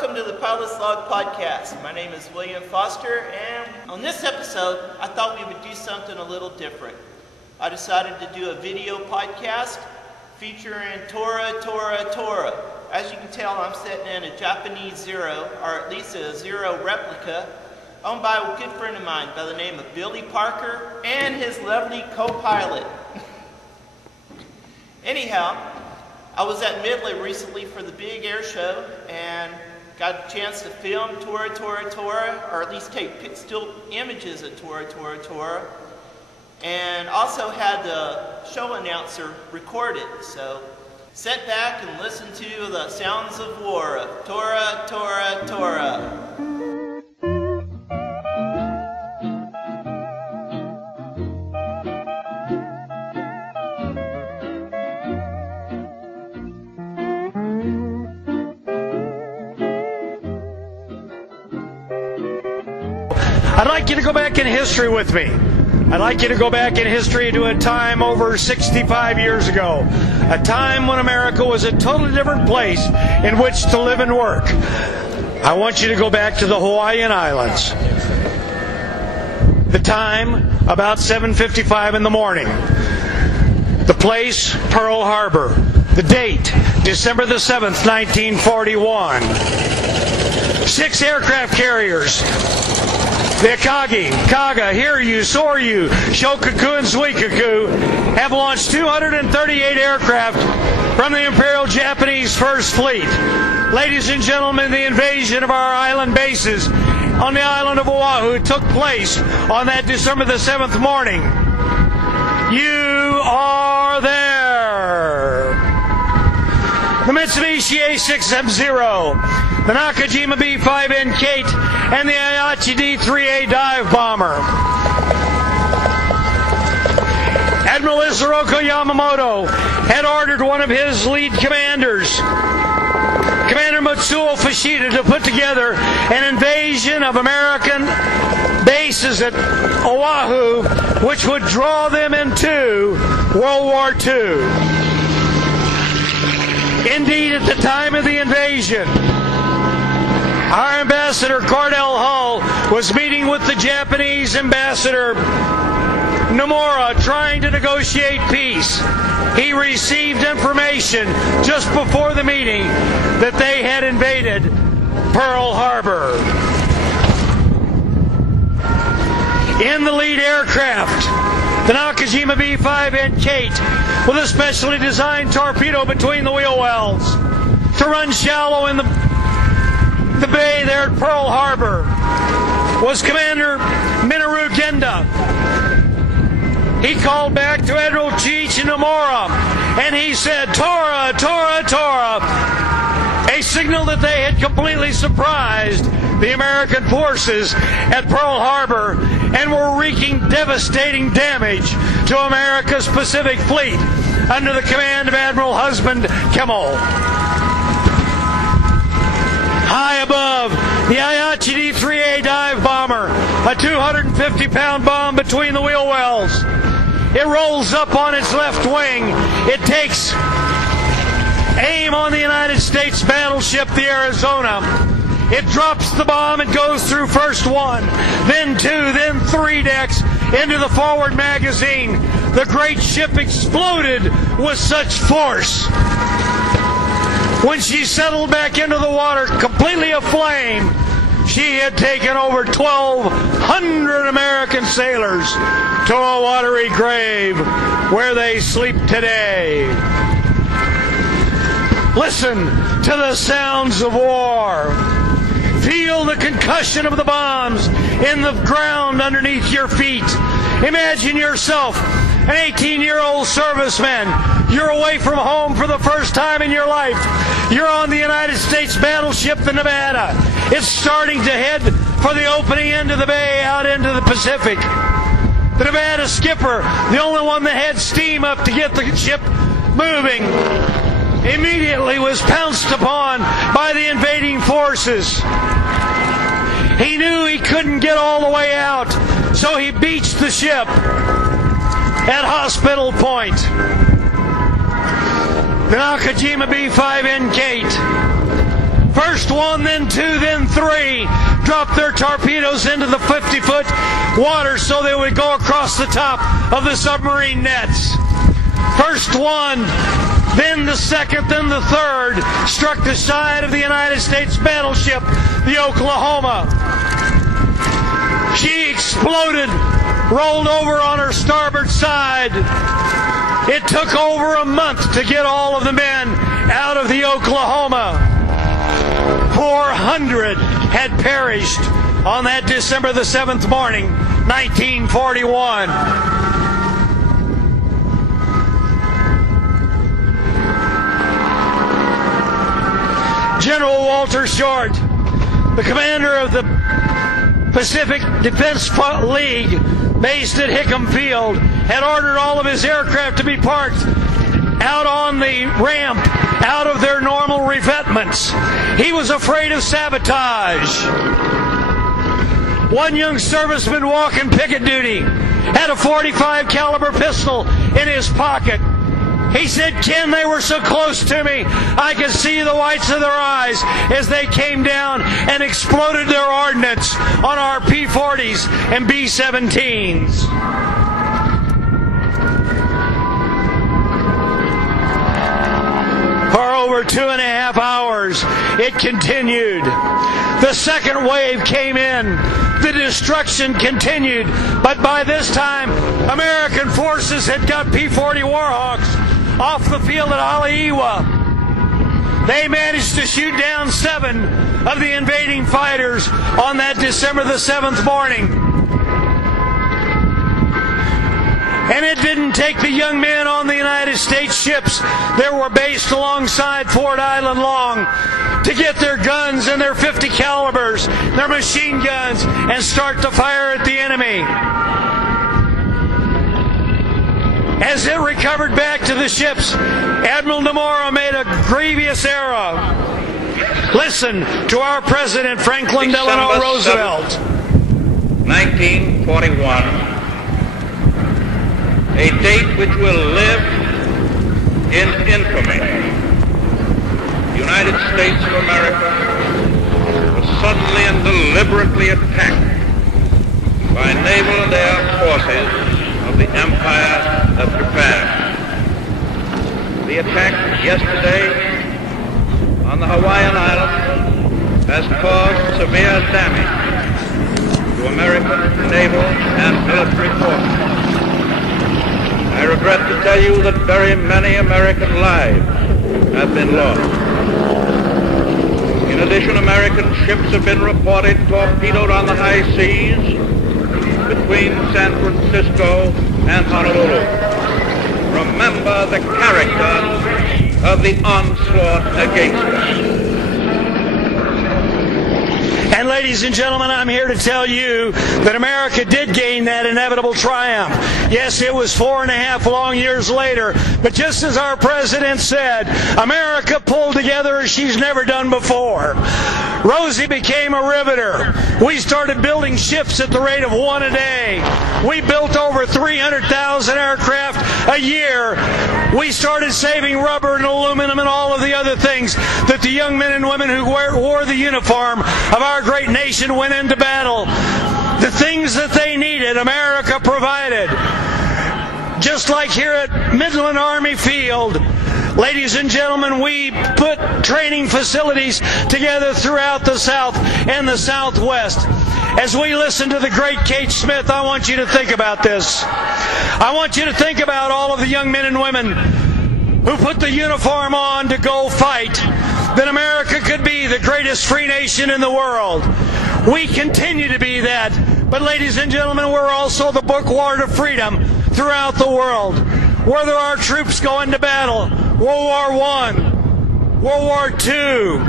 Welcome to the Pilot's Log Podcast. My name is William Foster, and on this episode, I thought we would do something a little different. I decided to do a video podcast featuring Tora, Tora, Tora. As you can tell, I'm sitting in a Japanese Zero, or at least a Zero replica, owned by a good friend of mine by the name of Billy Parker and his lovely co-pilot. Anyhow, I was at Midland recently for the big Airshow and got a chance to film Tora, Tora, Tora, or at least take still images of Tora, Tora, Tora, and also had the show announcer record it. So sit back and listen to the sounds of war of Tora, Tora, Tora. I'd like you to go back in history with me. I'd like you to go back in history to a time over 65 years ago. A time when America was a totally different place in which to live and work. I want you to go back to the Hawaiian Islands. The time, about 7:55 in the morning. The place, Pearl Harbor. The date, December the 7th, 1941. 6 aircraft carriers. The Akagi, Kaga, Hiryu, Soryu, Shokaku, and Suikaku have launched 238 aircraft from the Imperial Japanese First Fleet. Ladies and gentlemen, the invasion of our island bases on the island of Oahu took place on that December the 7th morning. You are there. The Mitsubishi A6M0, the Nakajima B5N Kate, and the Aichi D3A dive bomber. Admiral Isoroku Yamamoto had ordered one of his lead commanders, Commander Matsuo Fushida, to put together an invasion of American bases at Oahu, which would draw them into World War II. Indeed, at the time of the invasion, our ambassador, Cordell Hull, was meeting with the Japanese ambassador, Nomura, trying to negotiate peace. He received information just before the meeting that they had invaded Pearl Harbor. In the lead aircraft, the Nakajima B5N Kate, with a specially designed torpedo between the wheel wells to run shallow in the bay there at Pearl Harbor, was Commander Minoru Genda. He called back to Admiral Chiichi Nomura and he said, "Tora, Tora, Tora," a signal that they had completely surprised the American forces at Pearl Harbor and were wreaking devastating damage to America's Pacific Fleet under the command of Admiral Husband Kimmel. High above, the Aichi D3A dive bomber, a 250-pound bomb between the wheel wells. It rolls up on its left wing. It takes aim on the United States battleship, the Arizona. It drops the bomb and goes through first 1, then 2, then 3 decks into the forward magazine. The great ship exploded with such force. When she settled back into the water, completely aflame, she had taken over 1,200 American sailors to a watery grave where they sleep today. Listen to the sounds of war. Feel the concussion of the bombs in the ground underneath your feet. Imagine yourself, an 18-year-old serviceman. You're away from home for the first time in your life. You're on the United States battleship, the Nevada. It's starting to head for the opening end of the bay out into the Pacific. The Nevada skipper, the only one that had steam up to get the ship moving, immediately was pounced upon by the invading forces. He knew he couldn't get all the way out, so he beached the ship at Hospital Point. The Nakajima B5N Kate First one, then two, then three dropped their torpedoes into the 50-foot water so they would go across the top of the submarine nets. First one, then the second, then the third struck the side of the United States battleship, the Oklahoma. She exploded, rolled over on her starboard side. It took over a month to get all of the men out of the Oklahoma. 400 had perished on that December the 7th morning, 1941. General Walter Short, the commander of the Pacific Defense League, based at Hickam Field, had ordered all of his aircraft to be parked out on the ramp, out of their normal revetments. He was afraid of sabotage. One young serviceman walking picket duty had a .45 caliber pistol in his pocket. He said, "Ken, they were so close to me, I could see the whites of their eyes as they came down and exploded their ordnance on our P-40s and B-17s." For over 2.5 hours, it continued. The second wave came in. The destruction continued. But by this time, American forces had got P-40 Warhawks off the field at Haleiwa. They managed to shoot down 7 of the invading fighters on that December the 7th morning. And it didn't take the young men on the United States ships that were based alongside Ford Island long to get their guns and their .50 calibers, their machine guns, and start to fire at the enemy. As it recovered back to the ships, Admiral Demora made a grievous error. Listen to our President Franklin Delano Roosevelt. 1941, a date which will live in infamy. The United States of America was suddenly and deliberately attacked by naval and air forces of the Empire of Japan. The attack yesterday on the Hawaiian Islands has caused severe damage to American naval and military forces. I regret to tell you that very many American lives have been lost. In addition, American ships have been reported torpedoed on the high seas between San Francisco and Honolulu. Remember the character of the onslaught against us. And ladies and gentlemen, I'm here to tell you that America did gain that inevitable triumph. Yes, it was 4.5 long years later, but just as our president said, America pulled together as she's never done before. Rosie became a riveter. We started building ships at the rate of 1 a day. We built over 300,000 aircraft a year. We started saving rubber and aluminum and all of the other things that the young men and women who wore the uniform of our great nation went into battle. The things that they needed, America provided. Just like here at Midland Army Field, ladies and gentlemen, we put training facilities together throughout the South and the Southwest. As we listen to the great Kate Smith, I want you to think about this. I want you to think about all of the young men and women who put the uniform on to go fight, that America could be the greatest free nation in the world. We continue to be that. But ladies and gentlemen, we're also the bookward of freedom throughout the world. Whether our troops go into battle, World War I, World War II,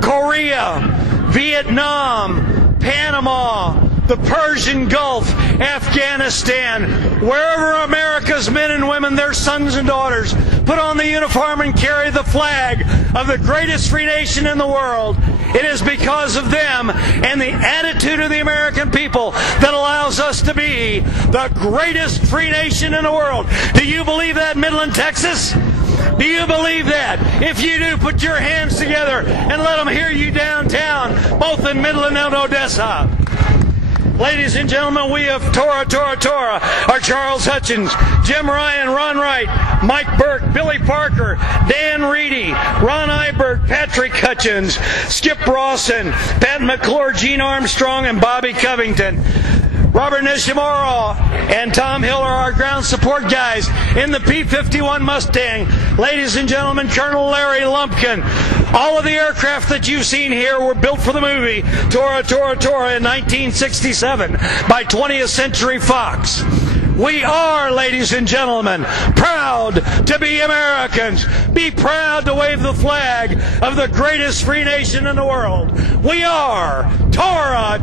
Korea, Vietnam, Panama, the Persian Gulf, Afghanistan, wherever America's men and women, their sons and daughters, put on the uniform and carry the flag of the greatest free nation in the world, it is because of them and the attitude of the American people that allows us to be the greatest free nation in the world. Do you believe that, Midland, Texas? Do you believe that? If you do, put your hands together and let them hear you downtown, both in Midland and Odessa. Ladies and gentlemen, we have Tora, our Charles Hutchins, Jim Ryan, Ron Wright, Mike Burke, Billy Parker, Dan Reedy, Ron Iberg, Patrick Hutchins, Skip Rawson, Pat McClure, Gene Armstrong, and Bobby Covington. Robert Nishimura and Tom Hill are our ground support guys in the P-51 Mustang. Ladies and gentlemen, Colonel Larry Lumpkin. All of the aircraft that you've seen here were built for the movie Tora in 1967 by 20th Century Fox. We are, ladies and gentlemen, proud to be Americans. Be proud to wave the flag of the greatest free nation in the world. We are Tora.